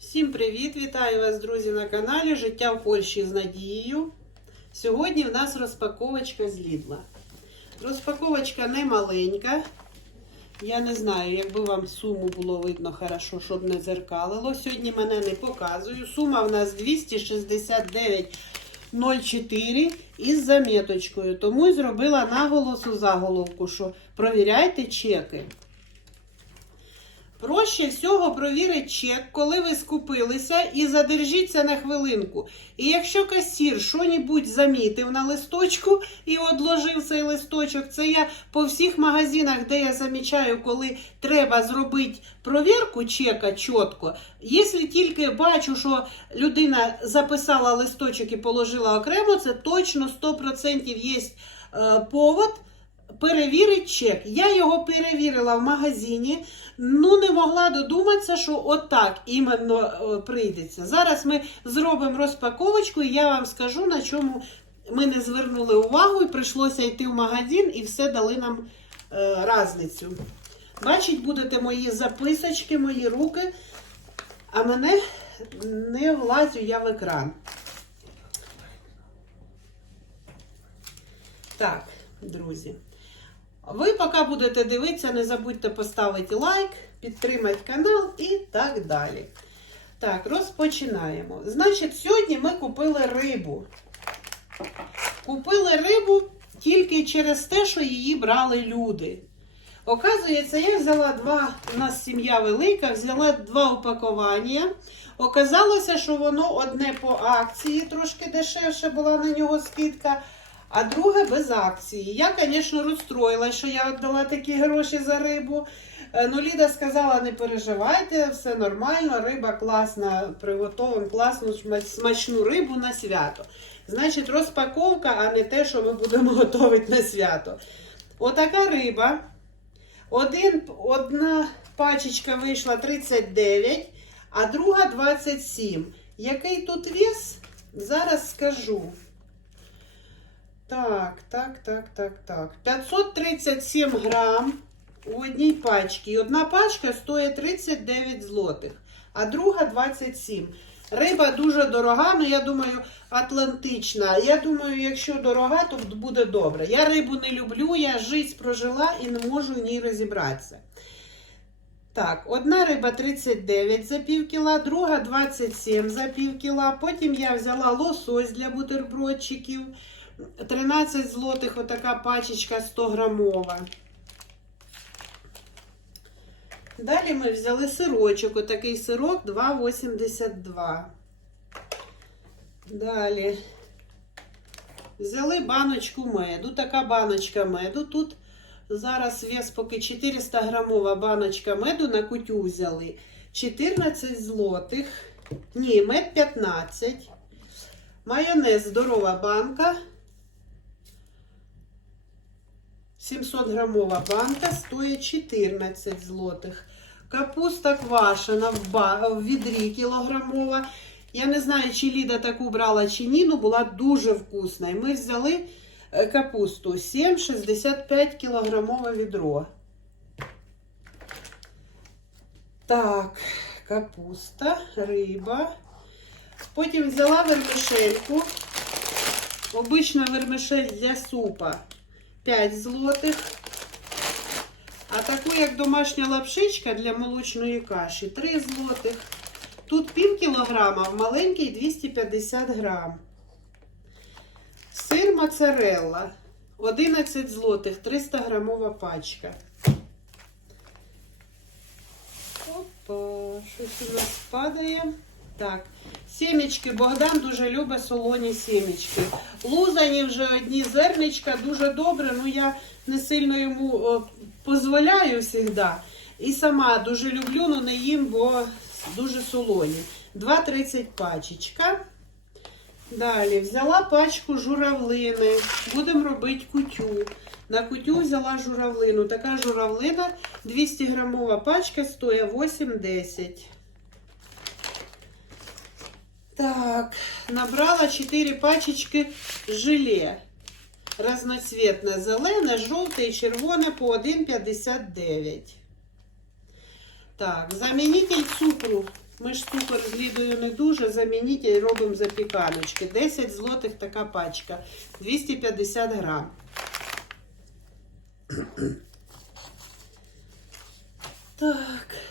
Всім привіт! Вітаю вас, друзі, на каналі Життя в Польщі з Надією. Сьогодні в нас розпаковочка з Лідла. Розпаковочка не маленька. Я не знаю, якби вам суму було видно хорошо, щоб не зеркалило. Сьогодні мене не показую. Сума в нас 269,04 із заметочкою. Тому зробила наголос у заголовку, що провіряйте чеки. Проще всього провірить чек, коли ви скупилися, і задержіться на хвилинку. І якщо касір що-небудь замітив на листочку і одложив цей листочок, це я по всіх магазинах, де я замічаю, коли треба зробити провірку чека чітко. Якщо тільки бачу, що людина записала листочок і положила окремо, це точно 100% є е, повод перевірить чек. Я його перевірила в магазині. Ну, не могла додуматися, що отак іменно е, прийдеться. Зараз ми зробимо розпаковочку, і я вам скажу, на чому ми не звернули увагу, і прийшлося йти в магазин, і все дали нам е, разницю. Бачить, будете мої записочки, мої руки, а мене не влазю я в екран. Так, друзі. Ви поки будете дивитися, не забудьте поставити лайк, підтримати канал і так далі. Так, розпочинаємо. Значить, сьогодні ми купили рибу. Купили рибу тільки через те, що її брали люди. Оказується, я взяла два, у нас сім'я велика, взяла два упакування. Оказалося, що воно одне по акції, трошки дешевше була на нього скидка а друге без акції. Я, звісно, розстроїлася, що я віддала такі гроші за рибу. Е, Ну, Ліда сказала, не переживайте, все нормально, риба класна, приготовимо класну смачну рибу на свято. Значить, розпаковка, а не те, що ми будемо готувати на свято. Отака риба. Один, одна пачечка вийшла 39, а друга 27. Який тут вес? Зараз скажу. Так, так, так, так, так. 537 грам у одній пачці. Одна пачка стоїть 39 злотих, а друга 27. Риба дуже дорога, але я думаю, атлантична. Я думаю, якщо дорога, то буде добре. Я рибу не люблю, я життя прожила і не можу в ній розібратися. Так, одна риба 39 за пів кіла, друга 27 за пів кіла. Потім я взяла лосось для бутербродчиків. 13 злотих отака пачечка 100 грамова. Далі ми взяли сирочок, отакий сирок 2,82. Далі взяли баночку меду. Така баночка меду. Тут зараз вес поки 400 грамова баночка меду на кутю взяли. 14 злотих. Ні, мед 15. Майонез здорова банка. 700 грамова банка стоїть 14 злотих. Капуста квашена в, ба... в відрі кілограмова. Я не знаю, чи Ліда таку брала чи ні, але була дуже вкусна. І ми взяли е, капусту 7,65 кілограмове відро. Так, капуста, риба. Потім взяла вермишельку. Обична вермишель для супа. 5 злотих. А таку, як домашня лапшичка для молочної каші, 3 злотих. Тут пів кілограма, в маленький 250 грам. Сир моцарелла 11 злотих, 300 грамова пачка. Опа, щось у нас падає. Так, сімечки. Богдан дуже любить солоні сімечки. Лузані вже одні зерничка, дуже добре, ну я не сильно йому дозволяю завжди. І сама дуже люблю, але не їм, бо дуже солоні. 2,30 пачечка. Далі взяла пачку журавлини. Будемо робити кутю. На кутю взяла журавлину. Така журавлина 200 грамова пачка стоїть 8,10. Так, набрала 4 пачечки желе. Разноцветне, зелене, жовте і червоне по 1,59. Так, замінитель цукру Ми ж цукор з Лідою не дуже, замініть і робимо запіканочки. 10 злотих така пачка, 250 грам. Так.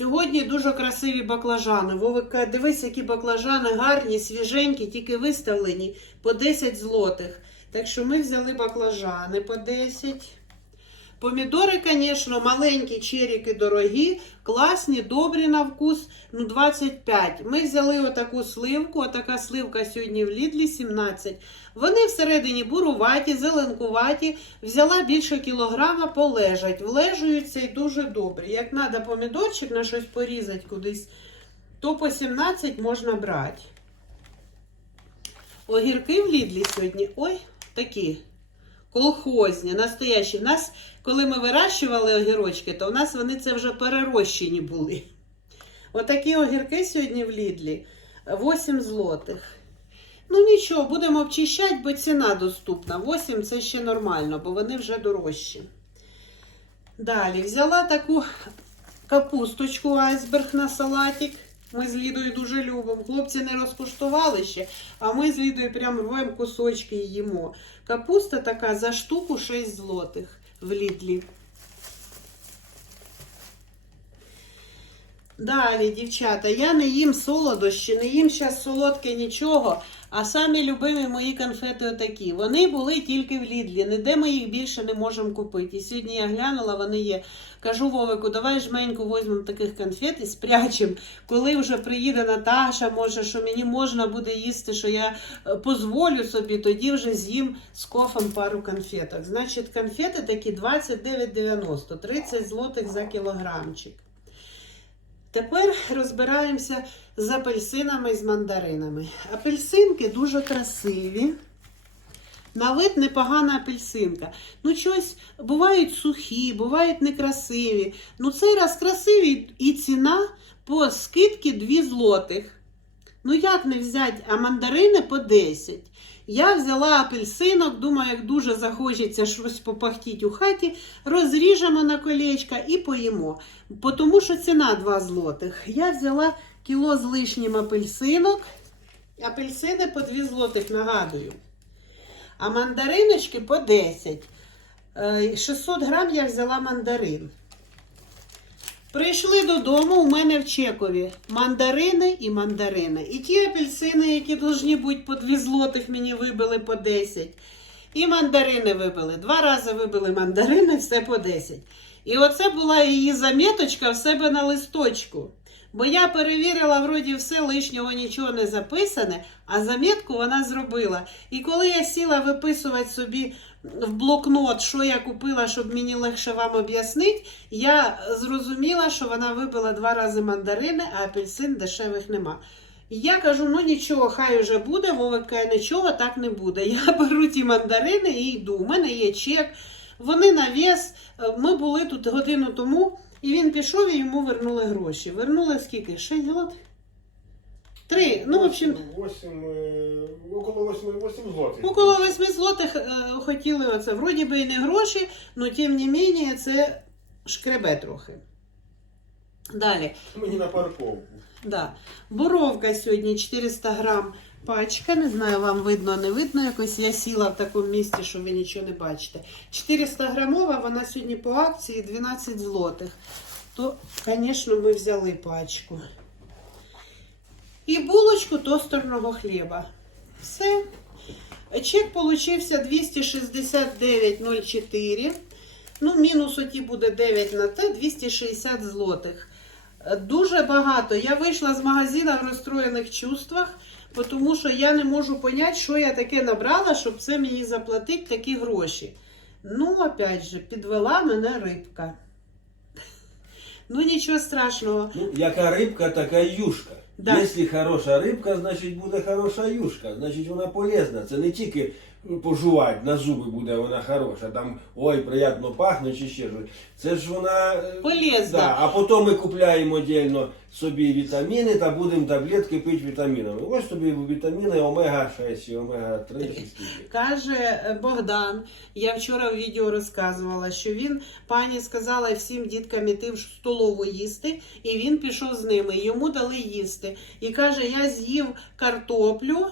Сьогодні дуже красиві баклажани. Вовик дивись, які баклажани гарні, свіженькі, тільки виставлені по 10 злотих. Так що ми взяли баклажани по 10. Помідори, звісно, маленькі, черіки дорогі, класні, добрі на вкус, ну 25. Ми взяли отаку сливку, отака сливка сьогодні в Лідлі 17. Вони всередині буруваті, зеленкуваті. Взяла більше кілограма, полежать. Влежуються і дуже добрі. Як треба помідорчик на щось порізати кудись, то по 17 можна брати. Огірки в Лідлі сьогодні, ой, такі колхозні, настоящі. В нас, коли ми вирощували огірочки, то у нас вони це вже перерощені були. Отакі огірки сьогодні в Лідлі 8 злотих. Ну нічого, будемо обчищати, бо ціна доступна. 8 це ще нормально, бо вони вже дорожчі. Далі взяла таку капусточку айсберг на салатик. Ми з Лідою дуже любимо. Хлопці не розкуштували ще, а ми з Лідою прям рвемо кусочки і їмо. Капуста така за штуку 6 злотих в Лідлі. Далі, дівчата, я не їм солодощі, не їм зараз солодке нічого. А самі любимі мої конфети отакі. Вони були тільки в Лідлі. Ніде ми їх більше не можемо купити. І сьогодні я глянула, вони є. Кажу Вовику, давай жменьку візьмемо таких конфет і спрячемо. Коли вже приїде Наташа, може, що мені можна буде їсти, що я е, позволю собі, тоді вже з'їм з кофем пару конфеток. Значить, конфети такі 29,90, 30 злотих за кілограмчик. Тепер розбираємося з апельсинами і з мандаринами. Апельсинки дуже красиві. На вид непогана апельсинка. Ну, щось бувають сухі, бувають некрасиві. Ну, цей раз красиві і ціна по скидці 2 злотих. Ну, як не взяти, а мандарини по 10. Я взяла апельсинок, думаю, як дуже захочеться щось попахтіть у хаті, розріжемо на колечка і поїмо. Тому що ціна 2 злотих. Я взяла кіло з лишнім апельсинок. Апельсини по 2 злотих, нагадую. А мандариночки по 10. Е, 600 грам я взяла мандарин. Прийшли додому, у мене в Чекові мандарини і мандарини. І ті апельсини, які повинні бути по 2 злотих, мені вибили по 10. І мандарини вибили. Два рази вибили мандарини, все по 10. І оце була її заміточка в себе на листочку. Бо я перевірила, вроді все лишнього нічого не записане, а замітку вона зробила. І коли я сіла виписувати собі в блокнот, що я купила, щоб мені легше вам об'яснити, я зрозуміла, що вона вибила два рази мандарини, а апельсин дешевих нема. Я кажу, ну нічого, хай уже буде, Вовик каже, нічого так не буде. Я беру ті мандарини і йду. У мене є чек, вони на вес. Ми були тут годину тому, і він пішов і йому вернули гроші. Вернули скільки? 6 злотих? Три. Ну, в общем, 8, э, около 8, 8 злотих. около 8 злотих е, хотіли оце. Вроді би і не гроші, але тим не менше це шкребе трохи. Далі. Мені на парковку. Да. Боровка сьогодні 400 грам пачка. Не знаю, вам видно, не видно якось. Я сіла в такому місці, що ви нічого не бачите. 400 грамова, вона сьогодні по акції 12 злотих. То, звісно, ми взяли пачку. Булочку тостерного хліба. Все. Чек получився 269,04. Ну, мінус оті буде 9 на те, 260 злотих. Дуже багато. Я вийшла з магазину в розстроєних чувствах, тому що я не можу поняти, що я таке набрала, щоб це мені заплатити такі гроші. Ну, опять же, підвела мене рибка. Ну, нічого страшного. Ну, яка рибка, така юшка. Да. Якщо хороша рибка, значить буде хороша юшка, значить вона полезна. Це не тільки пожувати, на зуби буде вона хороша. Там ой, приємно пахне чи ще щось. Це ж вона. е, Полезна. Да, а потім ми купляємо отдельно собі вітаміни та будемо таблетки пити вітамінами. Ось тобі вітаміни омега-6 і омега-3. Каже е, Богдан, я вчора в відео розказувала, що він пані сказала всім діткам іти в столову їсти, і він пішов з ними. Йому дали їсти. І каже, я з'їв картоплю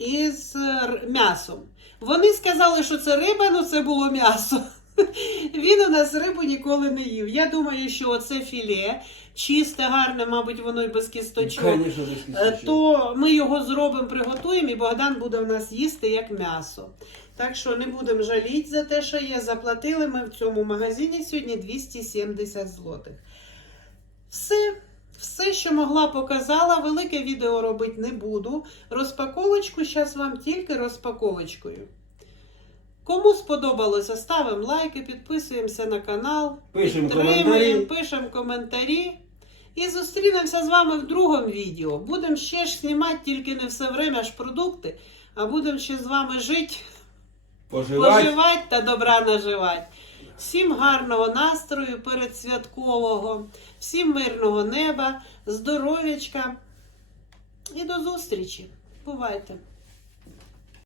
із е, м'ясом. Вони сказали, що це риба, але це було м'ясо. Він у нас рибу ніколи не їв. Я думаю, що оце філе, чисте, гарне, мабуть, воно й без кісточок. Конечно, без Е, кісточок. то ми його зробимо, приготуємо, і Богдан буде в нас їсти як м'ясо. Так що не будемо жаліти за те, що є. Заплатили ми в цьому магазині сьогодні 270 злотих. Все. Все, що могла, показала. Велике відео робити не буду. Розпаковочку зараз вам тільки розпаковочкою. Кому сподобалося, ставимо лайки, підписуємося на канал. Пишемо коментарі. пишемо коментарі. І зустрінемося з вами в другому відео. Будемо ще ж знімати тільки не все время ж продукти, а будемо ще з вами жити, Поживати. поживати та добра наживати. Всім гарного настрою передсвяткового, всім мирного неба, здоров'ячка і до зустрічі. Бувайте!